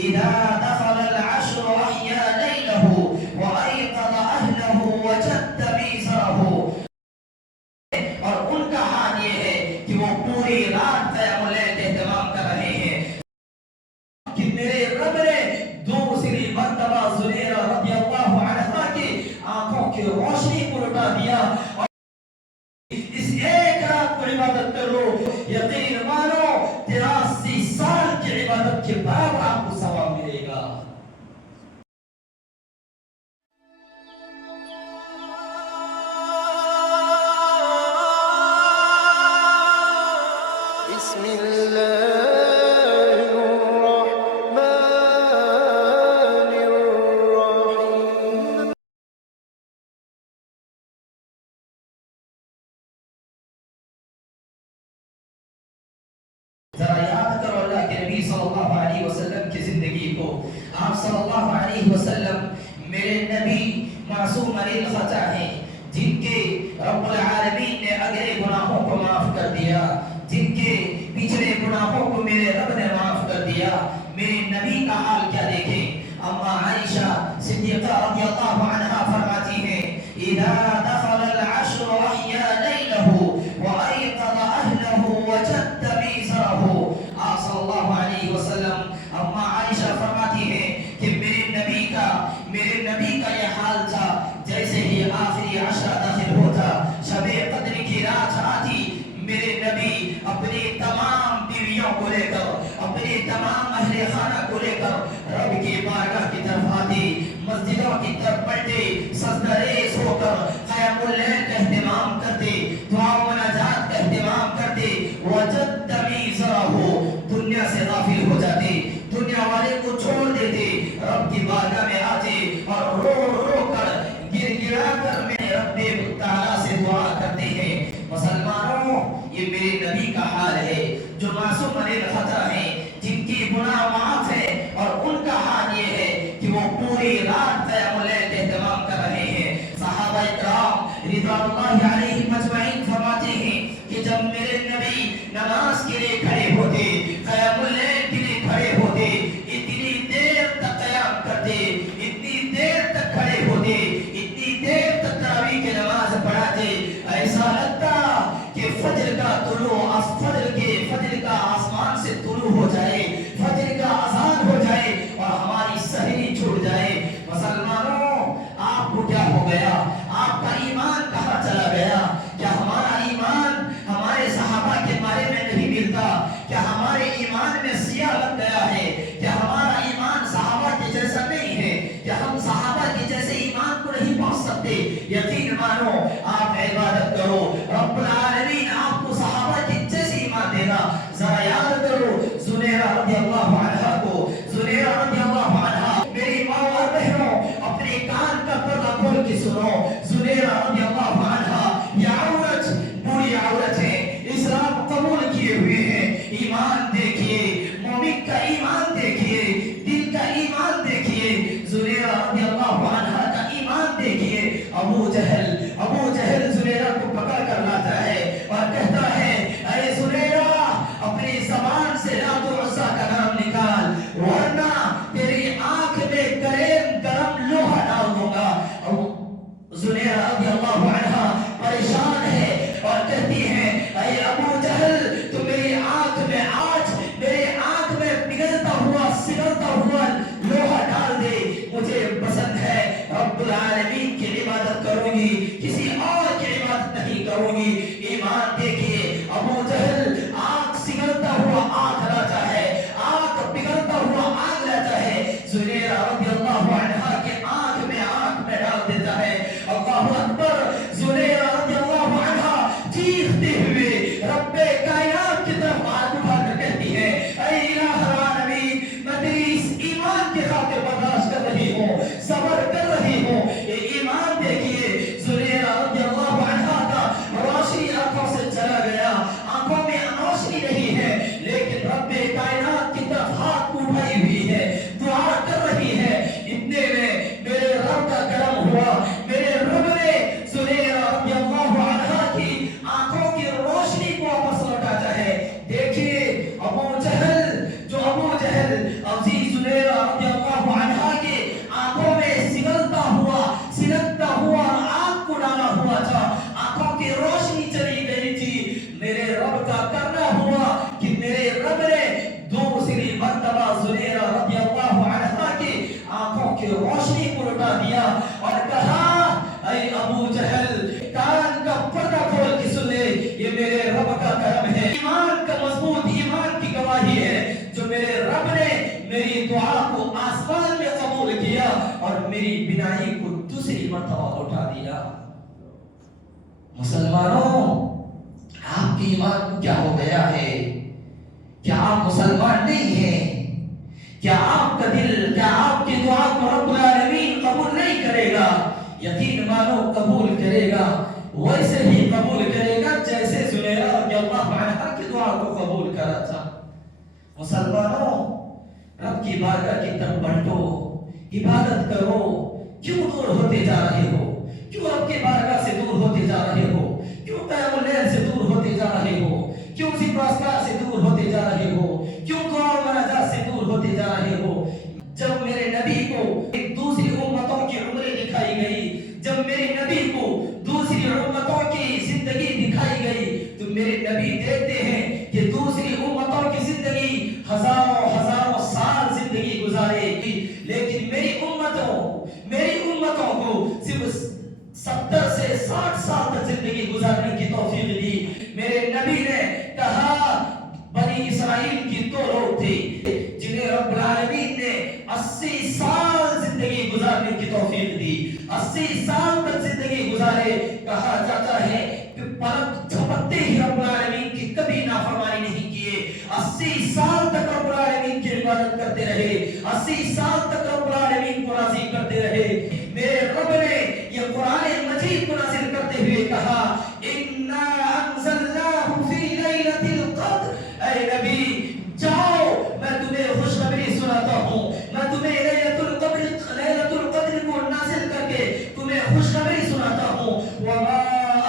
اذا دخل العشر احيا ليله وايقظ اهله وجد ميسره. اور ان کا حال یہ ہے کہ وہ پوری رات قیام اللیل اہتمام کر رہے ہیں کہ میرے رب نے دوسری مرتبہ زنیرہ رضی اللہ عنہا کی آنکھوں کی روشنی کو لٹا دیا. اس ایک رات کو عبادت کر لو، یقین مانو 83 سال کی عبادت کے بعد آپ کو ثواب ملے گا. بسم اللہ الرحمن الرحیم. ذرا یاد کرو اللہ کے نبی صلی اللہ علیہ وسلم کی زندگی کو. آپ صلی اللہ علیہ وسلم میرے نبی معصوم علی الخطا ہیں، جن کے رب العالمین نے اگلے گناہوں کو معاف کر دیا، جن کے پچھلے گناہوں کو میرے رب نے معاف کر دیا. میرے نبی کا حال کیا دیکھیں. اما عائشہ صدیقہ رضی اللہ عنہا فرماتی ہیں اذا دخل العشر احیا لیلہ وایقظ اہلہ وجد میسرہ. آپ صلی اللہ علیہ وسلم اما عائشہ فرماتی ہیں کہ میرے نبی کا یہ حال تھا جیسے ہی آخری عشرہ داخل ہوتا، شب قدر کی رات آتی، میرے نبی اپنی تمام بیویوں کو لے کر، اپنی تمام اہل خانہ کو لے کر رب کی بارگاہ کی طرف آتی، مسجدوں کی طرف بڑھتے، سجدہ ریز ہو کر قیام اللیل کا اہتمام کرتے، دعا و مناجات کا اہتمام کرتے. وجد میسرہ، دنیا سے غافل ہو جاتے، دنیا والے کو چھوڑ دیتے، رب کی بارگاہ میں آتے اور رو رو کر گر گرا کر میں رب تعالیٰ سے دعا کرتے ہیں. مسلمانوں، یہ میرے نبی کا حال ہے جو معصوم علی الخطا ہیں، جن کی گناہ معاف ہے، اور ان کا حال یہ ہے کہ وہ پوری رات قیام اللیل اہتمام کر رہے ہیں. صحابہ کرام رضوان اللہ علیہم اجمعین فرماتے ہیں کہ جب میرے نبی نماز کے لیے کھڑے ہوتے، قیام اللیل کے لیے کھڑے ہوتے، اتنی دیر تک قیام کرتے، اتنی دیر تک کھڑے ہوتے، اتنی دیر تک تراویح کی نماز پڑھاتے، ایسا لگتا کہ فجر کا آسمان سے طلوع ہو جائے، فجر کا اذان ہو جائے اور ہماری سحری چھوٹ جائے. مسلمانوں، آپ کو کیا ہو گیا؟ آپ کا ایمان کہاں چلا گیا؟ کیا ہمارا ایمان ہمارے صحابہ کے بارے میں نہیں ملتا؟ کیا ہمارے ایمان میں سیاہ لگ گیا ہے؟ کیا ہمارا ایمان صحابہ کے جیسا نہیں ہے؟ کیا ہم صحابہ کے جیسے ایمان کو نہیں پہنچ سکتے؟ یقین مانو، آپ عبادت کرو، رب العالمین آپ کو صحابہ کے جیسے ایمان دے گا. ذرا یاد کرو زنیرہ رضی اللہ عنہا کو. زنیرہ رضی اللہ عنہا، میری ماں اور بہنوں اپنے کان کا پردہ کھول کے سنو. زنیرہ رضی اللہ عنہا یہ عورت بری عورت ہے، اسلام قبول کیے ہوئے ہیں. ایمان دیکھیے، مومن کا ایمان دیکھیے، دل کا ایمان دیکھیے. زنیرہ رضی اللہ عنہا کا ایمان دیکھیے. ابو جہل زنیرہ کو پکڑ کر لاتا ہے اور کہتا ہے اے زنیرہ، اپنی زبان سے لات و عزا کا نام نکال، ورنہ تیری آنکھ میں گرم لوہا ڈال دوں گا. زنیرہ رضی اللہ عنہا پریشان ہے اور کہتی ہے اے ابو جہل، تو میری آنکھ میں پگھلتا ہوا سگلتا ہوا لوہا ڈال دے، مجھے پسند ہے، رب العالمین کی عبادت کروں گی، کسی اور کی عبادت نہیں کروں گی. ایمان دیکھیے، ابو جہل آنکھ سگلتا ہوا آنکھ لاتا ہے، آنکھ پگھلتا ہوا آنکھ لاتا ہے، زنیرہ رضی اللہ عنہا کے آنکھ میں ڈال دیتا ہے. اللہ اکبر. زنیرہ رضی اللہ عنہا چیختے ہوئے رب کائنات کی طرف ہاتھ اٹھا کر کہتی ہے اے الہ العالمین، میں تیری اس ایمان کی خاطر برداشت کر رہی ہوں، صبر کر رہی ہوں. یہ ایمان دیکھیے، زنیرہ رضی اللہ عنہا کا روشنی آنکھوں سے چلا گیا، آنکھوں میں روشنی نہیں ہے، لیکن رب کائنات کی طرف ہاتھ اٹھائی ہوئی ہے، دعا کر رہی ہے. اتنے میری دعا کو آسمان میں قبول کیا اور میری بینائی کو دوسری مرتبہ اٹھا دیا۔ مسلمانوں، آپ کی ایمان کیا ہو گیا ہے؟ کیا آپ مسلمان نہیں ہیں؟ کیا آپ کا دل، کیا آپ کی دعا کو رب العالمین قبول نہیں کرے گا؟ یقین مانو قبول کرے گا، ویسے ہی قبول کرے گا جیسے زلیخا رضی اللہ عنہا کی دعا کو قبول کرا تھا۔ مسلمانوں، رب کی بارگاہ کی طرف بڑھو، عبادت کرو۔ کیوں دور ہوتے جا رہے ہو؟ کیوں رب کی بارگاہ سے دور ہوتے جا رہے ہو؟ کیوں قیام اللیل سے دور ہوتے جا رہے ہو؟ کیوں ذکر و اذکار سے دور ہوتے جا رہے ہو؟ کیوں دعا و مناجات سے دور ہوتے جا رہے ہو؟ جب میرے نبی کو ایک دوسری امتوں کی عمریں دکھائی گئی، جب میرے نبی کو دوسری امتوں کی زندگی دکھائی گئی، تو میرے نبی دیکھتے ہیں کہ دوسری امتوں کی زندگی ہزاروں سال زندگی گزارے گی، لیکن میری امتوں کو صرف 70 سے 60 سال تک زندگی گزارنے کی توفیق دی۔ میرے نبی نے کہا بنی اسرائیل کی 2 لوگ تھے جنہیں رب العالمین نے 80 سال زندگی گزارنے کی توفیق دی، 80 سال تک زندگی گزارے۔ کہا جاتا ہے کہ پلک جھپکتے ہی رب العالمین کی کبھی نافرمانی نہیں کیے، 80 سال تک رب العالمین کی عبادت کرتے رہے، 80 سال تک رب العالمین کو راضی کرتے رہے۔ میرے رب نے یہ قرآن مجید کو نازل کرتے ہوئے کہا اِنَّا أَنزَلْنَاهُ فِي لَيْلَةِ الْقَدْرِ، اے نبی جاؤ، میں تمہیں خوشخبری سناتا ہوں، میں تمہیں لیلۃ القدر کو نازل کر کے تمہیں خوشخبری سناتا ہوں۔ وَمَا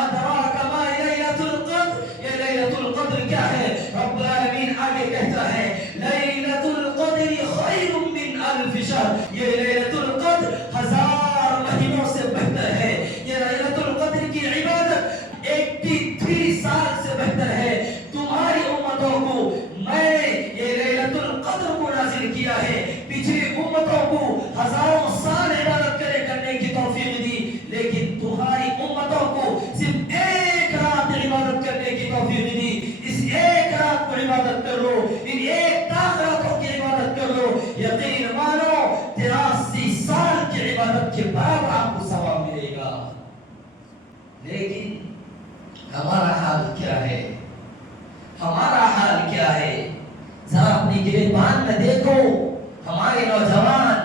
أَدْرَاكَ مَا لَيْلَةُ الْقَدْرِ، یہ لیلۃ القدر کیا ہے؟ رب العالمین آگے کہتا ہے لیلۃ القدر خیر من الف شہر، یہ لیلۃ القدر 1000 مہینوں سے بہتر ہے۔ یہ لیلۃ القدر کی عبادت 83 سال سے بہتر ہے۔ تمہاری امتوں کو میں نے یہ لیلۃ القدر کو نازل کیا ہے، پچھلی امتوں کو ہزاروں سال عبادت کرنے کی توفیق دی، لیکن تمہاری امتوں کو صرف 1 رات عبادت کرنے کی توفیق دی۔ اس 1 رات کو عبادت کر لو، ان 1 راتوں کی عبادت کر لو، یقین مانو 83 سال کی عبادت کے بعد آپ کو ثواب ملے گا۔ لیکن ہمارا حال کیا ہے؟ ہمارا حال کیا ہے؟ ذرا اپنی گریبان میں دیکھو، ہمارے نوجوان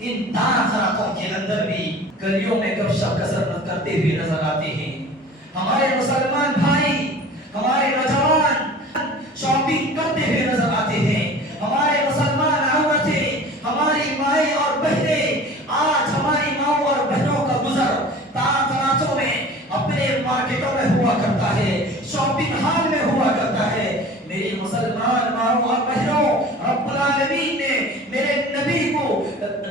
ان راتوں کے اندر بھی گلیوں میں گپ شپ کثرت کرتے ہوئے نظر آتے ہیں۔ ہمارے مسلمان بھائی، ہمارے نوجوان شاپنگ کرتے ہوئے نظر آتے ہیں۔ ہمارے مسلمان عورتیں، ہماری مائیں اور بہنیں، آج ہماری ماؤں اور بہنوں کا گزر راتوں میں اپنے مارکیٹوں میں ہوا کرتا ہے، شاپنگ ہال میں ہوا کرتا ہے۔ میری مسلمان ماؤں اور بہنوں، رب العالمین نے میرے نبی کو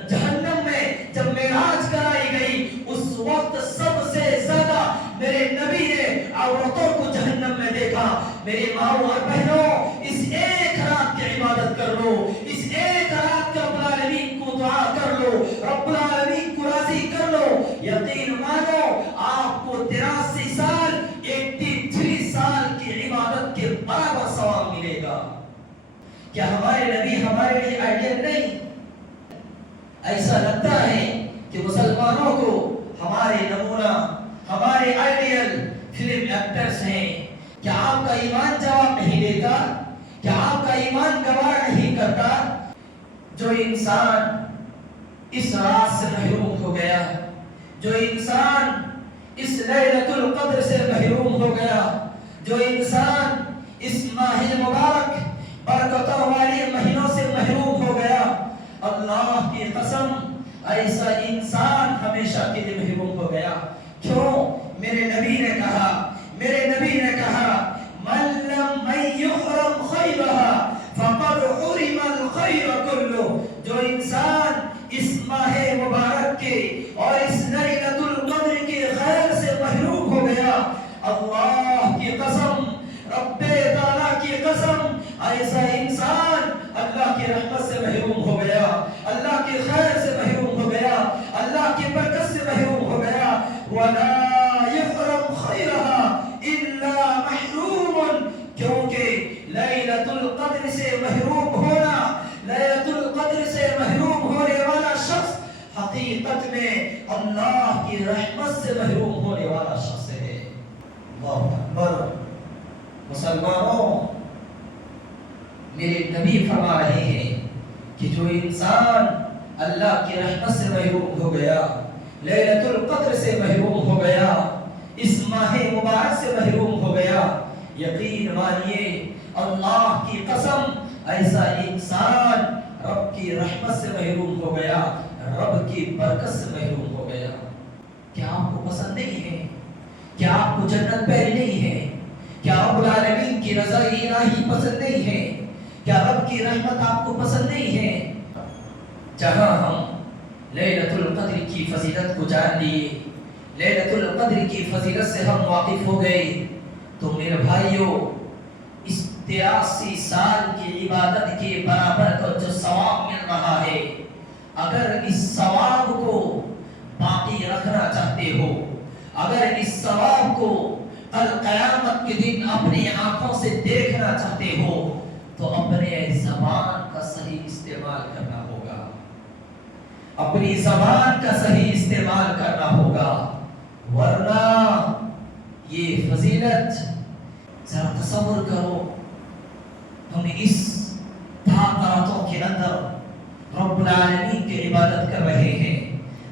جہنم میں جب معراج کرائی گئی، اس وقت سب سے زیادہ میرے نبی نے عورتوں کو جہنم میں دیکھا۔ میری ماؤں اور بہنوں، اس 1 رات کی عبادت کر لو، اس 1 رات کے رب العالمین کو دعا کر لو، رب العالمین کو راضی کر لو، یقین مانو آپ کو 83 سال 83 سال کی عبادت کے برابر ثواب ملے گا۔ کیا ہمارے نبی ہمارے لیے آئیڈیل نہیں؟ ایسا لگتا ہے کہ مسلمانوں کو ہمارے نمونہ، ہمارے آئیڈیل فلم ایکٹرز ہیں۔ کیا آپ کا ایمان جواب نہیں دیتا؟ کیا آپ کا ایمان گوار نہیں کرتا؟ جو انسان اس رات سے محروم ہو گیا، جو انسان اس لیلۃ القدر سے محروم ہو گیا، جو انسان اس ماہ مبارک برکتوں والے مہینوں سے محروم ہو گیا، اللہ کی قسم ایسا انسان ہمیشہ کے لیے محروم ہو گیا۔ کیوں؟ میرے نبی نے کہا من یحرم خیرها فقد حرم الخیر کلہ، جو انسان اس ماہ مبارک کے اور اس لیلۃ القدر کے خیر سے محروم ہو گیا، اللہ کی قسم، رب تعالیٰ کی قسم، ایسا انسان اللہ کی رحمت سے محروم ہو گیا، اللہ کے خیر سے محروم ہو گیا، اللہ کی برکت سے محروم ہو گیا۔ وَلَا يَحْرَمْ خَيْرَهَا إِلَّا مَحْرُومٌ، کیونکہ لیلۃ القدر سے محروم ہونا، لیلۃ القدر القدر سے محروم ہونے والا شخص حقیقت میں اللہ کی رحمت سے محروم ہونے والا شخص ہے۔ اللہ اکبر۔ مسلمانوں، میرے نبی فرما رہے ہیں کہ جو انسان اللہ کی رحمت سے محروم ہو گیا، لیلۃ القدر سے محروم ہو گیا، اس ماہ مبارک سے محروم ہو گیا، یقین مانیے اللہ کی قسم ایسا انسان رب کی رحمت سے محروم ہو گیا، رب کی برکت سے محروم ہو گیا۔ کیا آپ کو پسند نہیں ہے؟ کیا آپ کو جنت پیاری نہیں ہے؟ کیا رب العالمین کی رضا الہی پسند نہیں ہے؟ کیا رب کی رحمت آپ کو پسند نہیں ہے؟ جہاں ہم لیلۃ القدر کی فضیلت کو جان لیے، لیلۃ القدر کی فضیلت سے ہم واقف ہو گئے، تو میرے بھائیوں اس 83 سال کی عبادت کے برابر کا جو ثواب مل رہا ہے، اگر اس ثواب کو باقی رکھنا چاہتے ہو، اگر اس ثواب کو کل قیامت کے دن اپنی آنکھوں سے دیکھنا چاہتے ہو، تو اپنے زبان کا صحیح استعمال کرنا ہوگا، اپنی زبان کا صحیح استعمال کرنا ہوگا، ورنہ یہ فضیلت ذرا تصور کرو، ہم اس طاقتوں کے اندر رب العالمین کی عبادت کر رہے ہیں،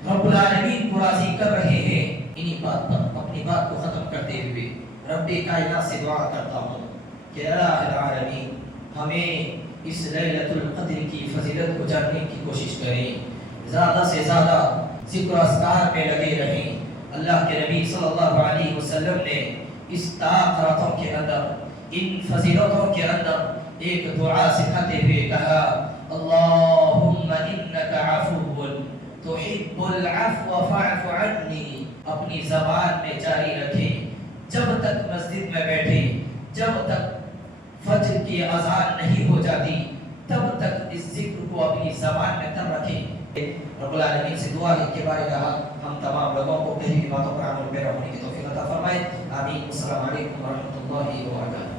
رب العالمین کو راضی کر رہے ہیں۔ انہی بات پر اپنی بات کو ختم کرتے ہوئے رب کائنات سے دعا کرتا ہوں کہ الہ العالمین ہمیں اس لیلۃ القدر کی فضیلت کو جاننے کی کوشش کریں، زیادہ سے زیادہ ذکر و اذکار میں لگے رہیں۔ اللہ کے نبی صلی اللہ علیہ وسلم نے اس طاقتوں کے اندر، ان فضیلتوں کے اندر ایک دعا سکھاتے ہوئے کہا، اللہم انک عفو تحب العفو فاعف عنی۔ اپنی زبان میں جاری رکھیں، جب تک مسجد میں بیٹھے، جب تک فجر کی اذان نہیں ہو جاتی، تب تک اس ذکر کو اپنی زبان میں تر رکھیں۔ رب العالمین سے دعا ہے کہ بارے رہا ہم تمام لوگوں کو کہی ہوئی باتوں پر عمل پیرا ہونے کی توفیق عطا فرمائے۔ آمین۔ السلام علیکم ورحمۃ اللہ وبرکاتہ۔